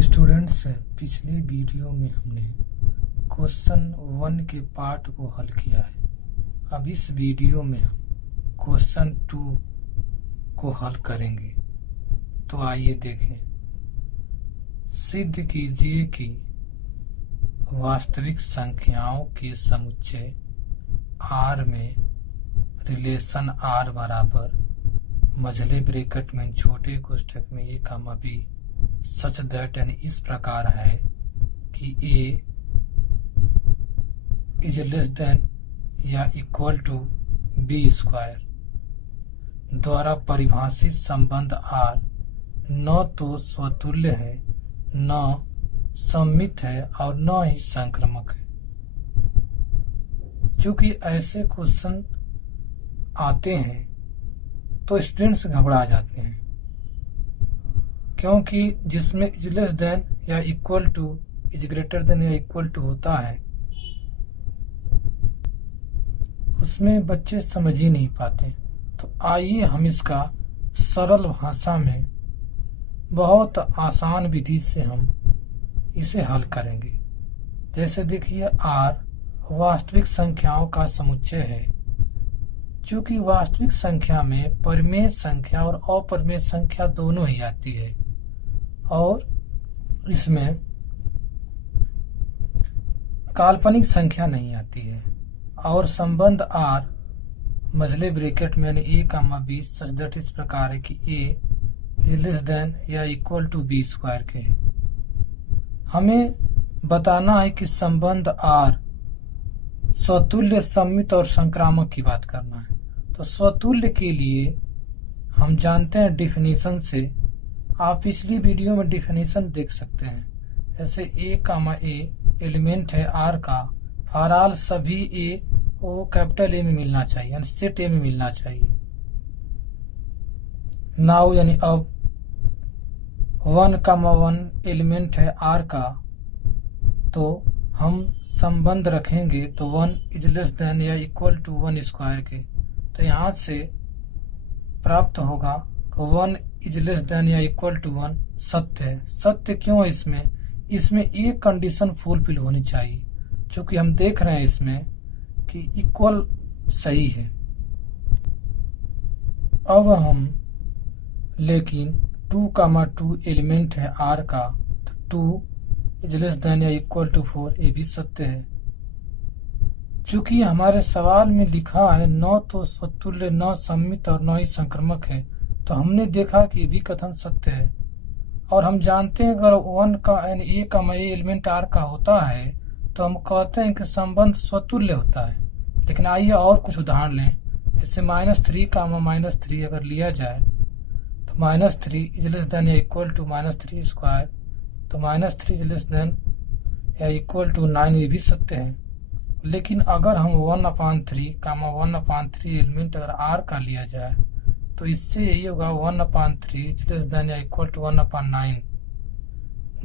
Students, पिछले video में हमने क्वेश्चन 1 के पार्ट को हल किया है। अब इस वीडियो में हम क्वेश्चन 2 को हल करेंगे। तो आइए देखें। सिद्ध कीजिए कि वास्तविक संख्याओं के समुच्चय R में रिलेशन R बराबर मझले ब्रैकेट में छोटे कोष्ठक में A, B सच दैट यानी इस प्रकार है कि A इज लेस देन या इक्वल टू B स्क्वायर द्वारा परिभाषित संबंध R न तो स्वतुल्य है, न सममित है और न ही संक्रामक है। चूंकि ऐसे क्वेश्चन आते हैं तो स्टूडेंट्स घबरा जाते हैं, क्योंकि जिसमें इज लेस देन या equal to, is greater than या इक्वल टू होता है, उसमें बच्चे समझ ही नहीं पाते। तो आइए हम इसका सरल भाषा में बहुत आसान विधि से हम इसे हल करेंगे। जैसे देखिए, R वास्तविक संख्याओं का समुच्चय है। चूंकि वास्तविक संख्या में परिमेय संख्या और अपरिमेय संख्या दोनों ही आती है और इसमें काल्पनिक संख्या नहीं आती है, और संबंध R मझले ब्रैकेट में यानी A, B सच दैट इस प्रकार है कि A इज लेस देन या इक्वल टू B स्क्वायर के है। हमें बताना है कि संबंध R स्वतुल्य, सममित और संक्रामक की बात करना है। तो स्वतुल्य के लिए हम जानते हैं डेफिनेशन से, आप पिछली वीडियो में डेफिनेशन देख सकते हैं। जैसे A, एलिमेंट है R का, फॉर ऑल सभी A वो कैपिटल A में मिलना चाहिए, यानी सेट A में मिलना चाहिए। नाउ यानी अब 1, एलिमेंट है R का, तो हम संबंध रखेंगे तो 1 इज लेस देन या इक्वल टू 1 स्क्वायर के। तो यहाँ से प्राप्त होगा कि 1 इज लेस देन या इक्वल टू 1 सत्य है। सत्य क्यों है? इसमें एक कंडीशन फुलफिल होनी चाहिए, क्योंकि हम देख रहे हैं इसमें कि इक्वल सही है। अब हम लेकिन 2, एलिमेंट है R का, तो 2 इज लेस देन या इक्वल टू 4, ये भी सत्य है। चूंकि हमारे सवाल में लिखा है न तो स्वतुल्य, न सममित और न ही संक्रामक है, तो हमने देखा कि ये भी कथन सत्य है। और हम जानते हैं अगर 1 का यानी A, एलिमेंट R का होता है तो हम कहते हैं कि संबंध स्वतुल्य होता है। लेकिन आइए और कुछ उदाहरण लें। जैसे -3, अगर लिया जाए तो -3 इज लेस देन या इक्वल टू -3 स्क्वायर, तो -3 इज लेस देन या इक्वल टू 9, ये भी सत्य है। लेकिन अगर हम 1/3 एलिमेंट अगर R का लिया जाए तो इससे यही होगा 1/3 इज लेस देन या इक्वल टू 1/9।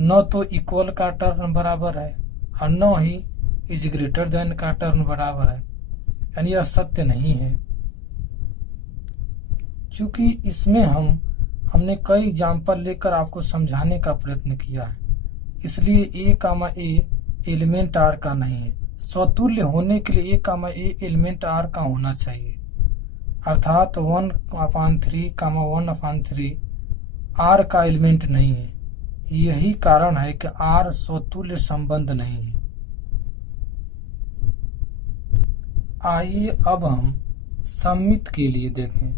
न तो इक्वल का टर्म बराबर है और न ही इज ग्रेटर देन का टर्म बराबर है, यानी यह सत्य नहीं है। क्योंकि इसमें हमने कई एग्जाम्पल लेकर आपको समझाने का प्रयत्न किया है, इसलिए A, एलिमेंट R का नहीं है। स्वतुल्य होने के लिए A, एलिमेंट R का होना चाहिए, अर्थात 1/3, 1/3 R का एलिमेंट नहीं है। यही कारण है कि R स्वतुल्य संबंध नहीं है। आइए अब हम सममित के लिए देखें।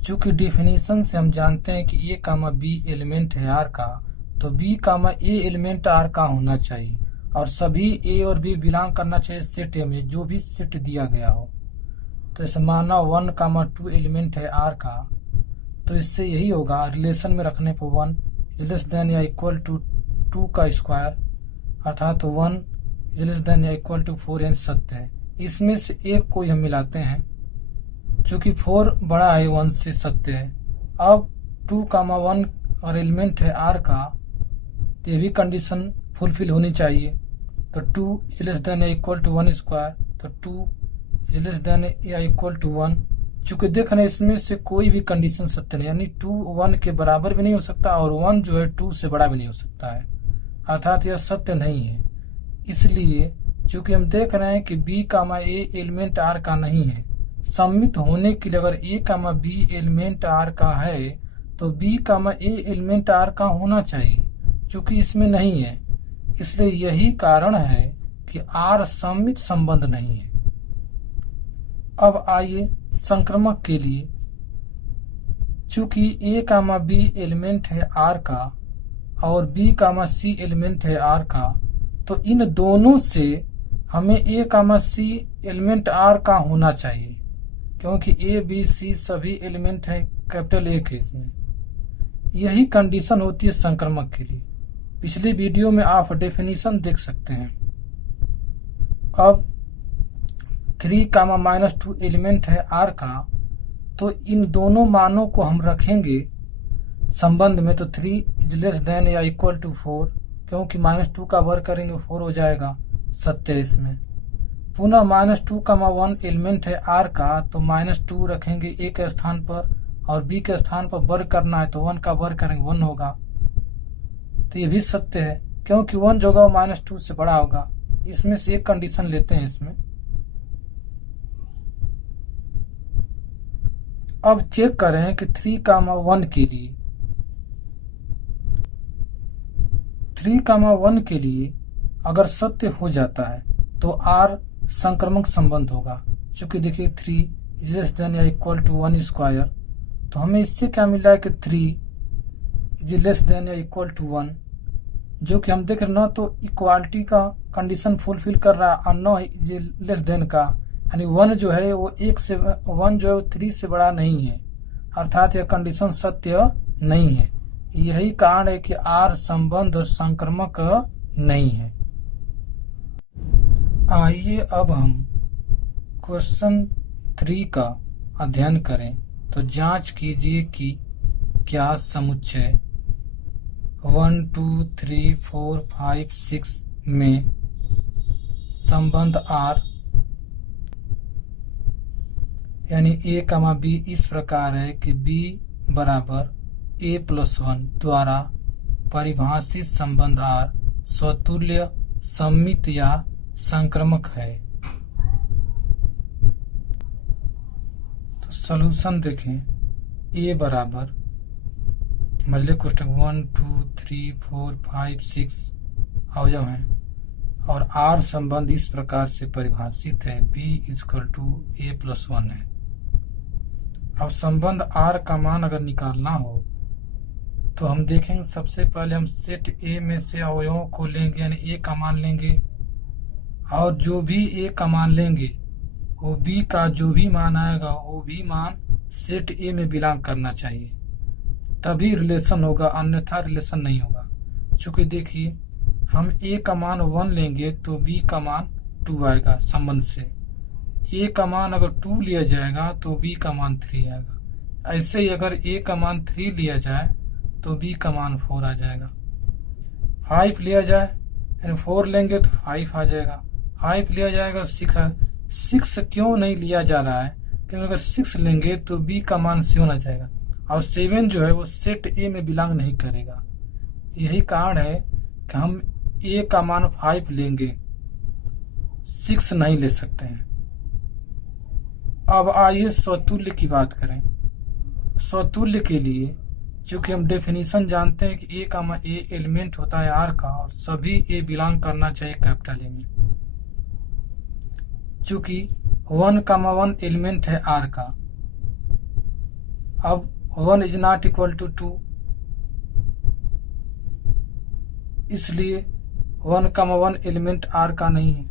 चूंकि डेफिनेशन से हम जानते हैं कि A, B एलिमेंट है R का, तो B, A एलिमेंट R का होना चाहिए और सभी A और B बिलोंग करना चाहिए सेट A में, जो भी सेट दिया गया हो। तो ऐसे माना 1, 2 एलिमेंट है R का, तो इससे यही होगा रिलेशन में रखने पर 1 इज लेस देन या इक्वल टू 2 का स्क्वायर, अर्थात 1 इज लेस देन या इक्वल टू 4, यानी सत्य है। इसमें से एक को हम मिलाते हैं, चूंकि 4 बड़ा है 1 से, सत्य है। अब 2, 1 और एलिमेंट है R का, तो ये भी कंडीशन फुलफिल होनी चाहिए। तो 2 इज लेस देन या इक्वल टू 1 स्क्वायर, तो 2 इज लेस देन या इक्वल टू 1, चूंकि देख रहे हैं इसमें से कोई भी कंडीशन सत्य नहीं, यानी 2 1 के बराबर भी नहीं हो सकता और 1 जो है 2 से बड़ा भी नहीं हो सकता है, अर्थात यह सत्य नहीं है। इसलिए चूंकि हम देख रहे हैं कि B comma A element R का नहीं है, सम्मित होने के लिए अगर A comma B element R का है तो B comma A element R का होना चाहिए, चूंकि इसमें नहीं है। इसलिए यही कारण है कि आर सम्मित संबंध नहीं है। अब आइए संक्रमक के लिए, चूंकि ए कामा बी एलिमेंट है आर का और बी कामा सी एलिमेंट है आर का, तो इन दोनों से हमें ए कामा सी एलिमेंट आर का होना चाहिए, क्योंकि ए बी सी सभी एलिमेंट हैं कैपिटल ए के इसमें। यही कंडीशन होती है संक्रमक के लिए। पिछली वीडियो में आप डेफिनेशन देख सकते हैं। अब 3 कामा -2 एलिमेंट है आर का, तो इन दोनों मानों को हम रखेंगे संबंध में, तो 3 इज लेस देन या इक्वल टू 4, क्योंकि -2 का वर्ग करेंगे 4 हो जाएगा, सत्य है इसमें। पुनः -2 कामा 1 एलिमेंट है आर का, तो -2 रखेंगे ए के स्थान पर और बी के स्थान पर वर्ग करना है तो 1 का वर्ग करेंगे 1 होगा, तो ये भी सत्य है क्योंकि 1 जो होगा वो -2 से बड़ा होगा। इसमें से एक कंडीशन लेते हैं इसमें। अब चेक करें कि 3 कामा 1 के लिए 3 कामा 1 के लिए अगर सत्य हो जाता है तो आर संक्रमक संबंध होगा, क्योंकि देखिए 3 इज लेस देन या इक्वल टू 1 स्क्वायर, तो हमें इससे क्या मिला है कि 3 इज लेस देन या इक्वल टू 1, जो कि हम देख रहे ना तो इक्वालिटी का कंडीशन फुलफिल कर रहा है और न इज लेस देन का, यानी 1 जो है वो 1 जो है वो 3 से बड़ा नहीं है, अर्थात यह कंडीशन सत्य नहीं है। यही कारण है कि आर संबंध संक्रमक नहीं है। आइए अब हम क्वेश्चन 3 का अध्ययन करें। तो जांच कीजिए कि क्या समुच्चय 1 2 3 4 5 6 में संबंध आर यानी ए कामा बी इस प्रकार है कि बी बराबर a+1 द्वारा परिभाषित संबंध आर स्वतुल्य सम्मित या संक्रमक है। तो सॉल्यूशन देखें। ए बराबर मजले कोष्टक 1 2 3 4 5 6 अवयव हैं और आर संबंध इस प्रकार से परिभाषित है, b = a+1 है। अब संबंध आर का मान अगर निकालना हो तो हम देखेंगे, सबसे पहले हम सेट ए में से अवयवों को लेंगे, यानी ए का मान लेंगे और जो भी ए का मान लेंगे वो बी का जो भी मान आएगा वो भी मान सेट ए में बिलोंग करना चाहिए, तभी रिलेशन होगा, अन्यथा रिलेशन नहीं होगा। चूंकि देखिए हम ए का मान 1 लेंगे तो बी का मान 2 आएगा संबंध से, ए का मान अगर 2 लिया जाएगा तो बी का मान 3 आएगा। ऐसे ही अगर ए का मान 3 लिया जाए तो बी का मान 4 आ जाएगा। 5 लिया जाए यानी 4 लेंगे तो 5 आ जाएगा, 5 लिया जाएगा 6 क्यों नहीं लिया जा रहा है, क्योंकि अगर 6 लेंगे तो बी का मान 7 आ जाएगा और 7 जो है वो सेट ए में बिलोंग नहीं करेगा। यही कारण है कि हम ए का मान 5 लेंगे, 6 नहीं ले सकते हैं। अब आइए स्वतुल्य की बात करें। स्वतुल्य के लिए चूंकि हम डेफिनेशन जानते हैं कि ए कामा ए एलिमेंट होता है आर का और सभी ए बिलोंग करना चाहिए कैपिटल ए में। चूंकि 1 कामा 1 एलिमेंट है आर का, अब 1 इज नॉट इक्वल टू 2, इसलिए 1 कामा 1 एलिमेंट आर का नहीं है।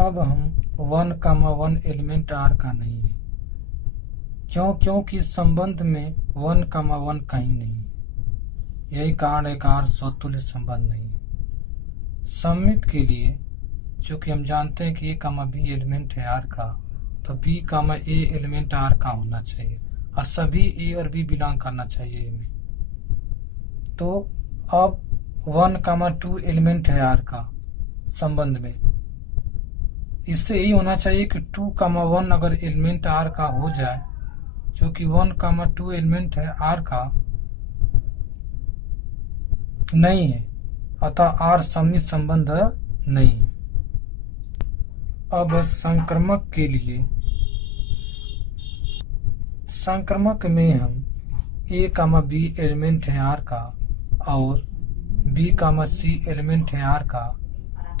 अब हम 1 कामा 1 एलिमेंट आर का नहीं है, क्योंकि संबंध में 1 कामा 1 कहीं नहीं है। यही कारण है कि आर स्वतुल्य संबंध नहीं है। सम्मित के लिए चूंकि हम जानते हैं कि ए कामा बी एलिमेंट है आर का, तो B comma A element R का होना चाहिए और सभी ए और बी बिलोंग करना चाहिए ए में। तो अब 1 कामा 2 एलिमेंट है आर का संबंध में, इससे यही होना चाहिए कि 2,1 अगर एलिमेंट आर का हो जाए, जो कि 1,2 एलिमेंट है आर का नहीं है, अतः आर सममित संबंध नहीं है। अब संक्रमक में हम ए कामा बी एलिमेंट है आर का और बी कामा सी एलिमेंट है आर का,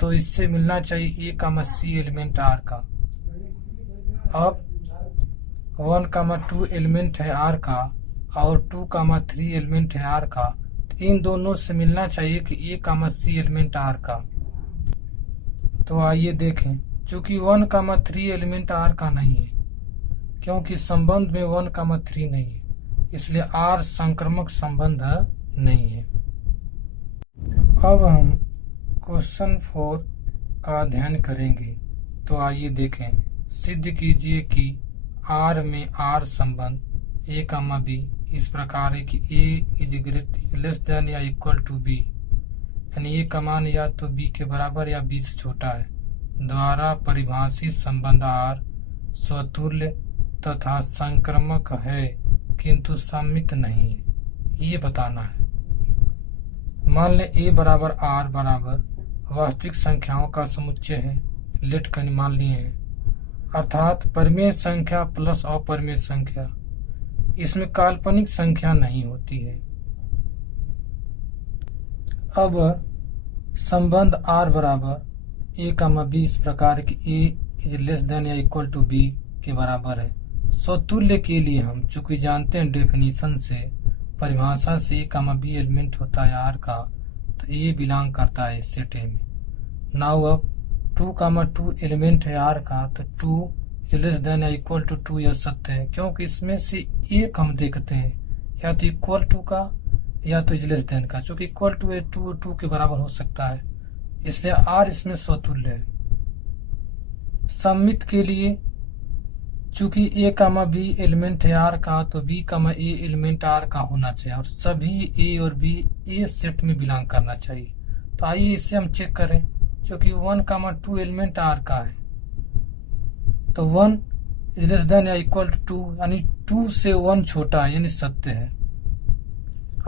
तो इससे मिलना चाहिए ए कामा सी एलिमेंट आर का। अब 1,2 एलिमेंट है आर का और 2,3 एलिमेंट है आर का, तो इन दोनों से मिलना चाहिए कि A comma C element R का। तो आइए देखें, चूंकि 1,3 एलिमेंट आर का नहीं है, क्योंकि संबंध में 1,3 नहीं है, इसलिए आर संक्रमक संबंध नहीं है। अब हम क्वेश्चन 4 का अध्ययन करेंगे। तो आइए देखें, सिद्ध कीजिए कि आर में आर संबंध ए कामा बी इस प्रकार है कि ए इज लेस देन या इक्वल टू बी, यानी ए का मान या तो बी के बराबर या बी से छोटा है, द्वारा परिभाषित संबंध आर स्वतुल्य तथा संक्रमक है किंतु सममित नहीं है, ये बताना है। मान ले ए बराबर आर बराबर वास्तविक संख्याओं का समुच्चय है, लेट कर मान लिए हैं, अर्थात परिमेय संख्या प्लस अपरिमेय संख्या, इसमें काल्पनिक संख्या नहीं होती है। अब संबंध आर बराबर ए कामा बी इस प्रकार की ए इज लेस देन या इक्वल टू बी के बराबर है। स्वतुल्य के लिए हम चूंकि जानते हैं डेफिनेशन से, परिभाषा से ए कामा बी एलिमेंट होता है आर का, तो ए बिलोंग करता है सेट ए में। नाउ अब 2,2 एलिमेंट है आर का, तो 2 इज लेस देन या इक्वल टू 2 यह सत्य है, क्योंकि इसमें से एक हम देखते हैं या तो इक्वल टू का या तो इज लेस देन का, चूंकि इक्वल टू है 2 के बराबर हो सकता है, इसलिए आर इसमें स्वतुल्य है। सममित के लिए चूंकि ए कामा बी एलिमेंट है आर का, तो B comma A element R का होना चाहिए और सभी ए और बी ए सेट में बिलोंग करना चाहिए। तो आइए इसे हम चेक करें, क्योंकि 1,2 एलिमेंट आर का है, तो 1 इज लेस देन या इक्वल टू 2, यानी 2 से 1 छोटा है, यानी सत्य है।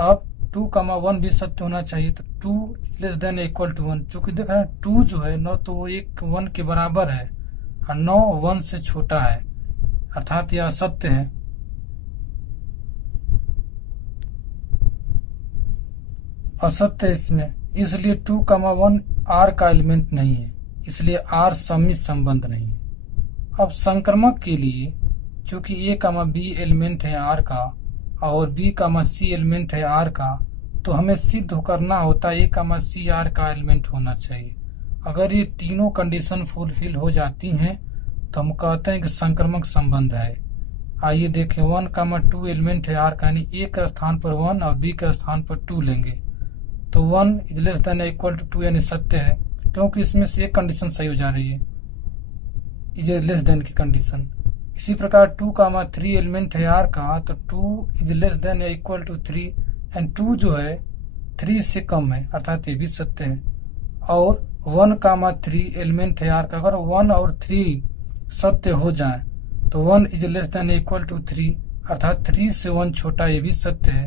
अब 2,1 भी सत्य होना चाहिए, तो 2 इज लेस देन या इक्वल टू 1, चूंकि देख रहे हैं 2 जो है न तो वो 1 के बराबर है और न 1 से छोटा है, अर्थात यह सत्य है। असत्य है इसमें, इसलिए 2,1 आर का एलिमेंट नहीं है, इसलिए आर सममित संबंध नहीं है। अब संक्रमक के लिए चूंकि ए कामा बी एलिमेंट है आर का और बी कामा सी एलिमेंट है आर का, तो हमें सिद्ध करना होता है ए कामा सी आर का एलिमेंट होना चाहिए। अगर ये तीनों कंडीशन फुलफिल हो जाती हैं तो हम कहते हैं कि संक्रमक संबंध है। आइए देखें, 1,2 एलिमेंट है आर का, यानी ए के स्थान पर 1 और बी के स्थान पर 2 लेंगे, तो 1 is less than equal to 2 यानी सत्य है, क्योंकि इसमें से एक कंडीशन सही हो जा रही है, इज लेस देन की कंडीशन। इसी प्रकार 2,3 एलिमेंट है आर का, तो 2 इज लेस देन या इक्वल टू 3 एंड 2 जो है 3 से कम है, अर्थात ये भी सत्य है। और 1,3 एलिमेंट है आर का, अगर 1 और 3 सत्य हो जाए तो 1 is less than equal to 3, अर्थात 3 से 1 छोटा, ये भी सत्य है।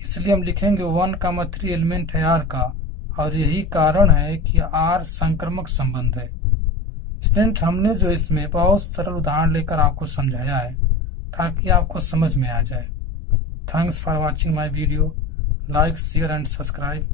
इसलिए हम लिखेंगे 1,3 एलिमेंट है आर का, और यही कारण है कि आर संक्रमक संबंध है। स्टूडेंट, हमने जो इसमें बहुत सरल उदाहरण लेकर आपको समझाया है ताकि आपको समझ में आ जाए। Thanks for watching my video. Like, share and subscribe.